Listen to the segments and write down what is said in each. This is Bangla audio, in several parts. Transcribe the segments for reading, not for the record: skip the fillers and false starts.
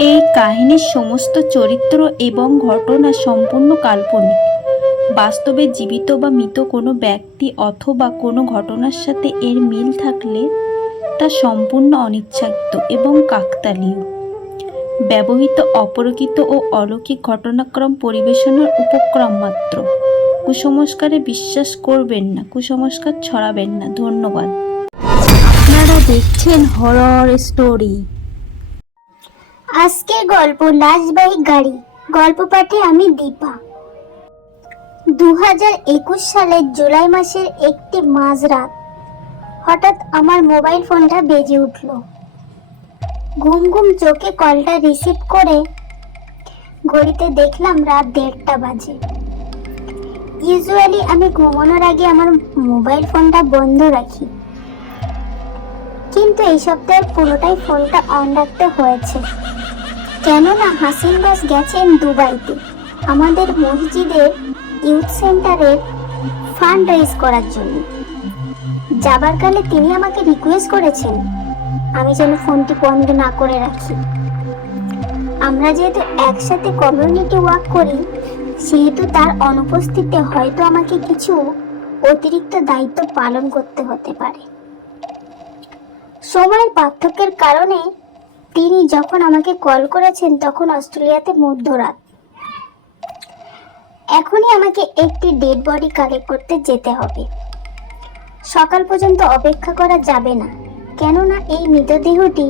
এই কাহিনীর সমস্ত চরিত্র এবং ঘটনা সম্পূর্ণ কাল্পনিক। বাস্তবে জীবিত বা মৃত কোনো ব্যক্তি অথবা কোনো ঘটনার সাথে এর মিল থাকলে তা সম্পূর্ণ অনিচ্ছাকৃত এবং কাকতালীয়। ব্যবহৃত অপরকিত ও অলৌকিক ঘটনাক্রম পরিবেশনার উপক্রম মাত্র। কুসংস্কারে বিশ্বাস করবেন না, কুসংস্কার ছড়াবেন না। ধন্যবাদ। আপনারা দেখছেন হরর স্টোরি। আজকের গল্প লাশবাহী গাড়ি। গল্প পাঠে আমি দীপা। 2021 সালের জুলাই মাসের একটি মাঝরাত হঠাৎ আমার মোবাইল ফোনটা বেজে উঠল। ঘুম ঘুম চোখে কলটা রিসিভ করে ঘড়িতে দেখলাম রাত 1:30 বাজে। ইউজুয়ালি আমি ঘুমানোর আগে আমার মোবাইল ফোনটা বন্ধ রাখি, কিন্তু এই সপ্তাহে পুরোটাই ফোনটা অন রাখতে হয়েছে। কেননা হাসিন বস গেছেন দুবাইতে আমাদের মসজিদের ইউথ সেন্টারের ফান্ড রেজ করার জন্য। যাবার কালে তিনি আমাকে রিকোয়েস্ট করেছেন আমি যেন ফোনটি বন্ধ না করে রাখি। আমরা যেহেতু একসাথে কমিউনিটি ওয়ার্ক করি, সেহেতু তার অনুপস্থিতিতে হয়তো আমাকে কিছু অতিরিক্ত দায়িত্ব পালন করতে হতে পারে। সময়ের পার্থক্যের কারণে তিনি যখন আমাকে কল করেছেন তখন অস্ট্রেলিয়াতে মধ্যরাত। এখনই আমাকে একটি ডেড বডি কালেক্ট করতে যেতে হবে। সকাল পর্যন্ত অপেক্ষা করা যাবে না, কেননা এই মৃতদেহটি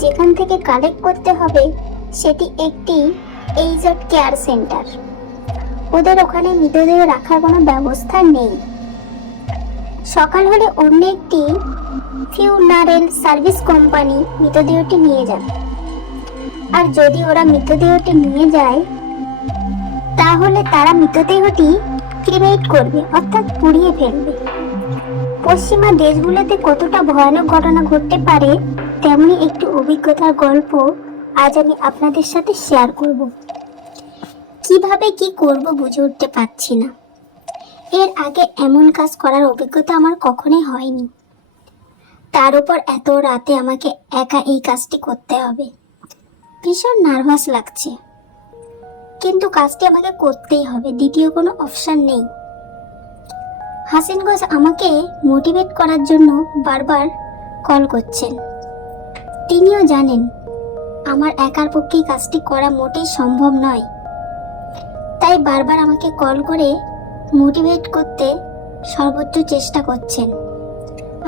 যেখান থেকে কালেক্ট করতে হবে সেটি একটি এইজড কেয়ার সেন্টার। ওদের ওখানে মৃতদেহ রাখার কোনো ব্যবস্থা নেই। সকাল হলে অন্য একটি ফিউনারেল সার্ভিস কোম্পানি মৃতদেহটি নিয়ে যাবে। আর যদি ওরা মৃতদেহটি নিয়ে যায় তাহলে তারা মৃতদেহটি ক্রিমেট করবে, অর্থাৎ পুড়িয়ে ফেলবে। পশ্চিমা দেশগুলোতে কতটা ভয়ানক ঘটনা ঘটতে পারে তেমনি একটি অভিজ্ঞতার গল্প আজ আমি আপনাদের সাথে শেয়ার করব। কিভাবে কি করব বুঝে উঠতে পারছি না। এর আগে এমন কাজ করার অভিজ্ঞতা আমার কখনোই হয়নি। তার উপর এত রাতে আমাকে একা এই কাজটি করতে হবে। ভীষণ নার্ভাস লাগছে, কিন্তু কাজটি আমাকে করতেই হবে, দ্বিতীয় কোনো অপশন নেই। হাসিন ঘোষ আমাকে মোটিভেট করার জন্য বারবার কল করছেন। তিনিও জানেন আমার একার পক্ষেই কাজটি করা মোটেই সম্ভব নয়, তাই বারবার আমাকে কল করে মোটিভেট করতে সর্বোচ্চ চেষ্টা করছেন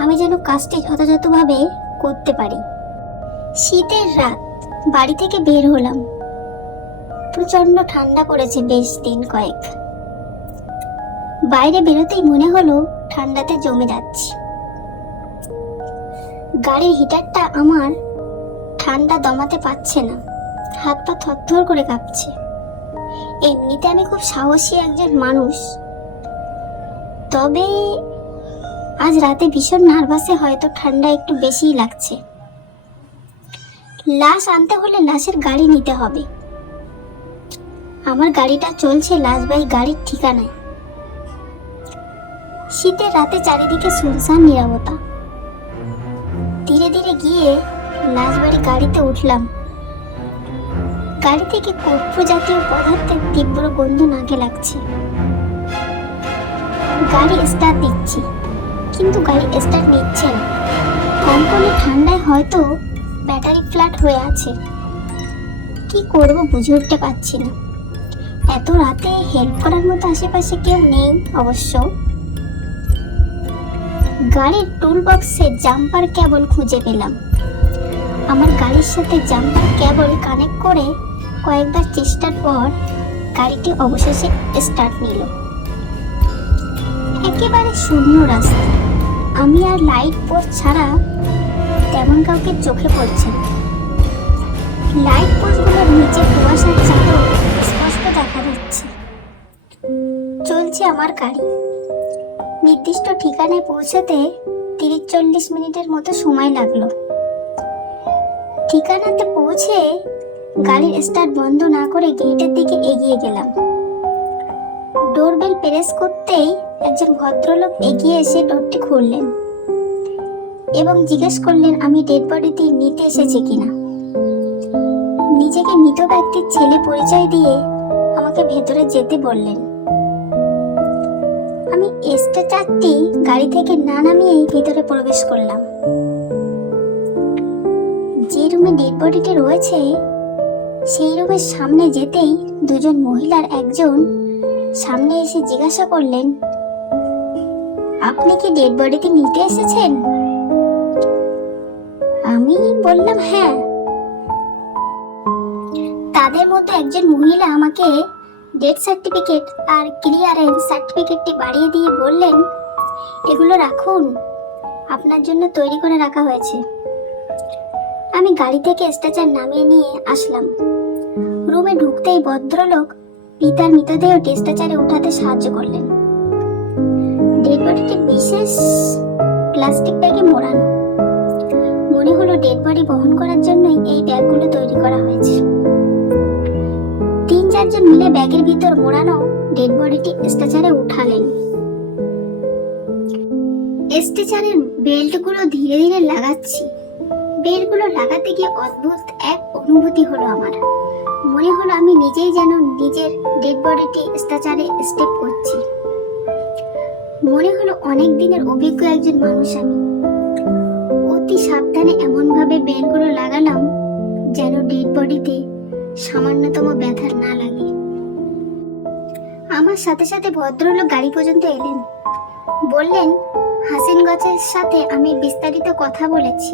আমি যেন কাজটি যথাযথভাবে করতে পারি। শীতের রাত, বাড়ি থেকে বের হলাম। প্রচন্ড ঠান্ডা পড়েছে বেশ দিন কয়েক। বাইরে বেরোতেই মনে হলো ঠান্ডাতে জমে যাচ্ছি। গাড়ির হিটারটা আমার ঠান্ডা দমাতে পারছে না, হাত পা থরথর করে কাঁপছে। এমনিতে আমি খুব সাহসী একজন মানুষ, তবে আজ রাতে ভীষণ নার্ভাসে হয়তো ঠান্ডা একটু বেশিই লাগছে। লাশ আনতে হলে লাশের গাড়ি নিতে হবে। আমার গাড়িটা চলছে লাশবাহী গাড়ির ঠিকানায়। শীতের রাতে চারিদিকে শুনশান নীরবতা। ধীরে ধীরে গিয়ে লাশবাড়ি গাড়িতে উঠলাম। গাড়ি থেকে কর্পূর জাতীয় পদার্থের তীব্র গন্ধ নাকে লাগছে। গাড়ি স্টার্ট দিচ্ছি, কিন্তু গাড়ি স্টার্ট নিচ্ছে না। কনকনে ঠান্ডায় হয়তো ব্যাটারি ফ্ল্যাট হয়ে আছে। কি করব বুঝে উঠতে পারছি না। এত রাতে হেল্প করার মতো আশেপাশে কেউ নেই অবশ্য। গাড়ির টুল বক্সে জাম্পার কেবল খুঁজে পেলাম। আমার গাড়ির সাথে জাম্পার কেবল কানেক্ট করে কয়েকবার চেষ্টার পর গাড়িটি অবশেষে স্টার্ট নিল। একেবারে শূন্য রাস্তা। আমি আর লাইট পোস্ট ছাড়া তেমন কাউকে চোখে পড়ছে না। লাইট পোস্টগুলোর নিচে কুয়াশার চাদর স্পষ্ট দেখা যাচ্ছে। চলছে আমার গাড়ি। নির্দিষ্ট ঠিকানায় পৌঁছাতে 30-40 মিনিটের মতো সময় লাগলো। ঠিকানাতে পৌঁছে গাড়ির স্টার্ট বন্ধ না করে গেটের দিকে এগিয়ে গেলাম। ডোরবেল প্রেস করতেই একজন ভদ্রলোক এগিয়ে এসে ডোরটি খুললেন এবং জিজ্ঞেস করলেন আমি ডেড বডিটি নিতে এসেছি কিনা। নিজেকে মৃত ব্যক্তির ছেলে পরিচয় দিয়ে আমাকে ভেতরে যেতে বললেন। আমি স্ট্রেচারটি গাড়ি থেকে না নামিয়েই ভিতরে প্রবেশ করলাম। যে রুমে ডেড বডিটি রয়েছে সেই রুমের সামনে যেতেই দুজন মহিলার একজন সামনে এসে জিজ্ঞাসা করলেন, আপনি কি ডেড বডিটি নিতে এসেছেন? আমি বললাম হ্যাঁ। তাদের মধ্যে একজন মহিলা আমাকে ডেথ সার্টিফিকেট আর ক্লিয়ারেন্স সার্টিফিকেটটি বাড়িয়ে দিয়ে বললেন, এগুলো রাখুন, আপনার জন্য তৈরি করে রাখা হয়েছে। আমি গাড়ি থেকে স্ট্রেচার নামিয়ে নিয়ে আসলাম। রুমে ঢুকতেই ভদ্রলোক পিতার মৃতদেহটি স্ট্রেচারে উঠাতে সাহায্য করলেন। ডেড বডিটি বিশেষ প্লাস্টিক ব্যাগে মোড়ানো। মনে হলো ডেড বডি বহন করার জন্যই এই ব্যাগগুলো তৈরি করা হয়েছে। 3-4 জন মিলে ব্যাগের ভিতর মোড়ানো ডেড বডিটি স্ট্রেচারে উঠালেন। স্ট্রেচারের বেল্টগুলো ধীরে ধীরে লাগাচ্ছি। বেল্টগুলো লাগাতে গিয়ে অদ্ভুত এক অনুভূতি হলো আমার। মনে হলো আমি নিজেই যেন নিজের ডেড বডিটি স্ট্রেচারে স্টেপ করছি। মনে হলো অনেক দিনের অভিজ্ঞ একজন মানুষ আমি। অতি সাবধানে এমন ভাবে বেল্টগুলো লাগালাম যেন ডেড বডিতে সামান্যতম ব্যথা না লাগে। আমার সাথে সাথে ভদ্রলোক গাড়ি পর্যন্ত এলেন। বললেন, হাসিনগঞ্জের সাথে আমি বিস্তারিত কথা বলেছি।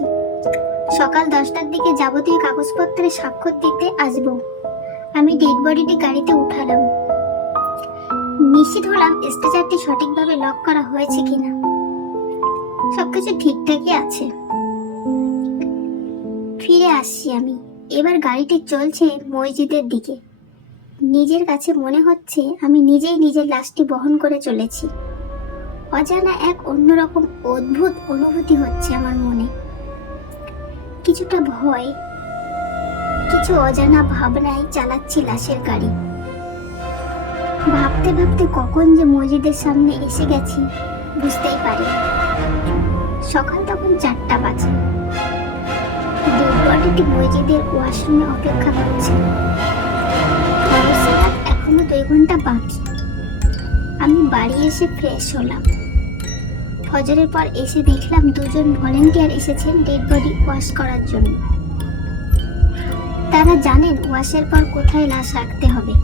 সকাল 10টার দিকে যাবতীয় কাগজপত্রে স্বাক্ষর দিতে আসবো। আমি ডেড বডিটি গাড়িতে উঠালাম। নিশ্চিত হলাম স্ট্রেচারটি সঠিকভাবে লক করা হয়েছে কিনা। সবকিছু ঠিকঠাকই আছে। ফিরে আসছি আমি। এবার গাড়িটি চলছে মসজিদের দিকে। নিজের কাছে মনে হচ্ছে আমি নিজেই নিজের লাশটি বহন করে চলেছি। অজানা এক অন্যরকম অদ্ভুত অনুভূতি হচ্ছে আমার মনে। কিছুটা ভয়, কিছু অজানা ভাবনায় চালাচ্ছি লাশের গাড়ি। ভাবতে ভাবতে কখন যে মসজিদের সামনে এসে গেছি বুঝতেই পারি। সকাল তখন 4টা বাজে। ডেড বডিটি মসজিদের ওয়াশরুমে অপেক্ষা করছে। এখনো 2 ঘন্টা বাকি। আমি বাড়ি এসে ফ্রেশ হলাম। ফজরের পর এসে দেখলাম 2 জন ভলেন্টিয়ার এসেছেন ডেড বডি ওয়াশ করার জন্য। তারা জানেন ওয়াশের পর কোথায় লাশ রাখতে হবে।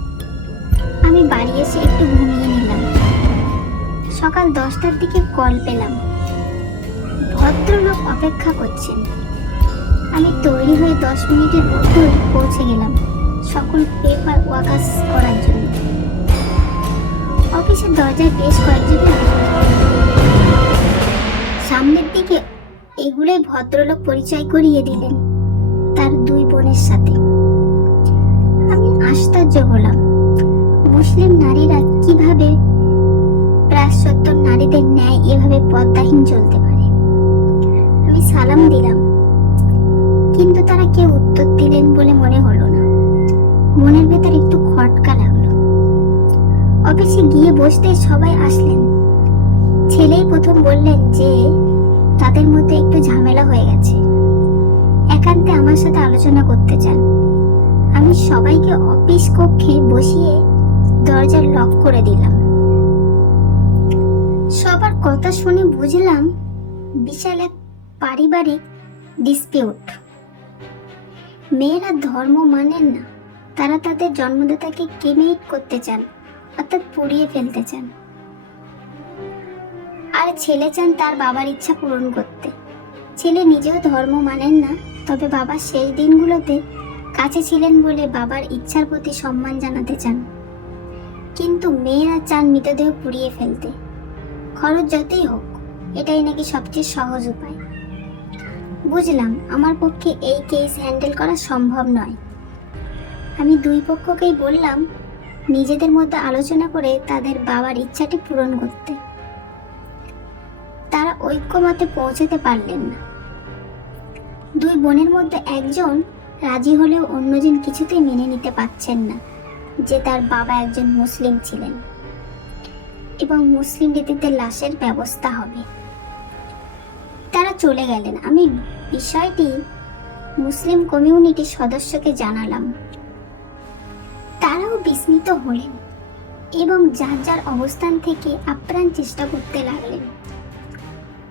আমি বাড়ি এসে একটু ঘুমিয়ে নিলাম। সকাল 10টার দিকে কল পেলাম। ভদ্রলোক অপেক্ষা করছেন। আমি তৈরি হয়ে 10 মিনিটের মধ্যেই পৌঁছে গেলাম সকল পেপার ওয়াকাস করার জন্য। অফিসের দরজায় বেশ কয়েকজন। সামনের দিকে এগুলোই ভদ্রলোক পরিচয় করিয়ে দিলেন তার 2 বোনের সাথে। আমি আশ্চর্য হলাম, মুসলিম নারীরা কিভাবে প্রায়শ্চিত্ত নারীদের ন্যায় এভাবে পর্দাহীন চলতে পারে। আমি সালাম দিলাম, কিন্তু তারা কেউ উত্তর দিলেন বলে মনে হলো না। মনের ভেতর একটু খটকা লাগলো। অফিসে গিয়ে বসতে সবাই আসলেন। ছেলেই প্রথম বললেন যে তাদের মধ্যে একটু ঝামেলা হয়ে গেছে, একান্তে আমার সাথে আলোচনা করতে চান। আমি সবাইকে অফিস কক্ষে বসিয়ে দরজা লক করে দিলাম। সবার কথা শুনে বুঝলাম বিশাল এক পারিবারিক ডিসপিউট। মেয়েরা ধর্ম মানেন না, তারা তাদের জন্মদাতাকে ক্রিমিনেট করতে চান, অর্থাৎ পুড়িয়ে ফেলতে চান। আর ছেলে চান তার বাবার ইচ্ছা পূরণ করতে। ছেলে নিজেও ধর্ম মানেন না, তবে বাবার শেষ দিনগুলোতে কাছে ছিলেন বলে বাবার ইচ্ছার প্রতি সম্মান জানাতে চান। কিন্তু মেয়েরা চান মৃতদেহ পুড়িয়ে ফেলতে, খরচ যতই হোক। এটাই নাকি সবচেয়ে সহজ উপায়। বুঝলাম আমার পক্ষে এই কেস হ্যান্ডেল করা সম্ভব নয়। আমি 2 পক্ষকেই বললাম নিজেদের মধ্যে আলোচনা করে তাদের বাবার ইচ্ছাটি পূরণ করতে। তারা ঐক্যমতে পৌঁছাতে পারলেন না। 2 বোনের মধ্যে একজন রাজি হলেও অন্যজন কিছুতেই মেনে নিতে পারছেন না যে তার বাবা একজন মুসলিম ছিলেন এবং মুসলিম রীতিতে লাশের ব্যবস্থা হবে। তারা চলে গেলেন। আমি বিষয়টি মুসলিম কমিউনিটির সদস্যকে জানালাম। তারাও বিস্মিত হলেন এবং যার যার অবস্থান থেকে আপ্রাণ চেষ্টা করতে লাগলেন।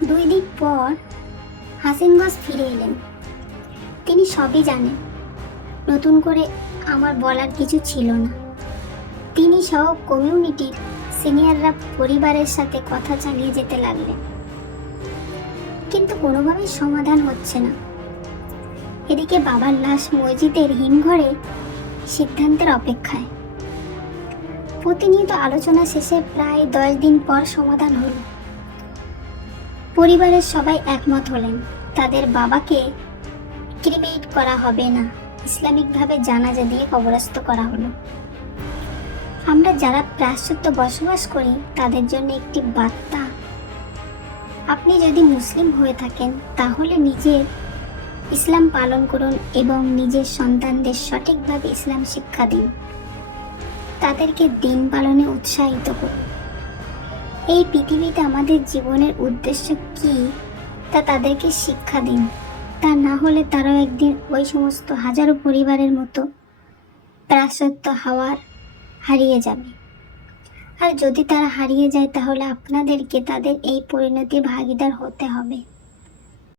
2 দিন পর হাসিনগঞ্জ ফিরে এলেন। তিনি সবই জানেন, নতুন করে আমার বলার কিছু ছিল না। তিনি সহ কমিউনিটির সিনিয়ররা পরিবারের সাথে কথা চালিয়ে যেতে লাগলেন, কিন্তু কোনোভাবেই সমাধান হচ্ছে না। এদিকে বাবার লাশ মসজিদের হিমঘরে সিদ্ধান্তের অপেক্ষায়। প্রতিনিয়ত আলোচনা শেষে প্রায় 10 দিন পর সমাধান হল। পরিবারের সবাই একমত হলেন, তাদের বাবাকে ক্রিমেট করা হবে না, ইসলামিকভাবে জানাজা দিয়ে কবরস্থ করা হলো। আমরা যারা প্রায়শ্চিত্ত বসবাস করি তাদের জন্য একটি বার্তা: আপনি যদি মুসলিম হয়ে থাকেন তাহলে নিজের ইসলাম পালন করুন এবং নিজের সন্তানদের সঠিকভাবে ইসলাম শিক্ষা দিন, তাদেরকে দিন পালনে উৎসাহিত করুন। এই পৃথিবীতে আমাদের জীবনের উদ্দেশ্য কি তা তাদেরকে শিক্ষা দিন, তা না হলে তারাও একদিন ওই সমস্ত হাজারো পরিবারের মতো প্রায়শ্চিত্ত হারিয়ে যাবে। আর যদি তারা হারিয়ে যায় তাহলে আপনাদেরকে তাদের এই পরিণতির ভাগীদার হতে হবে।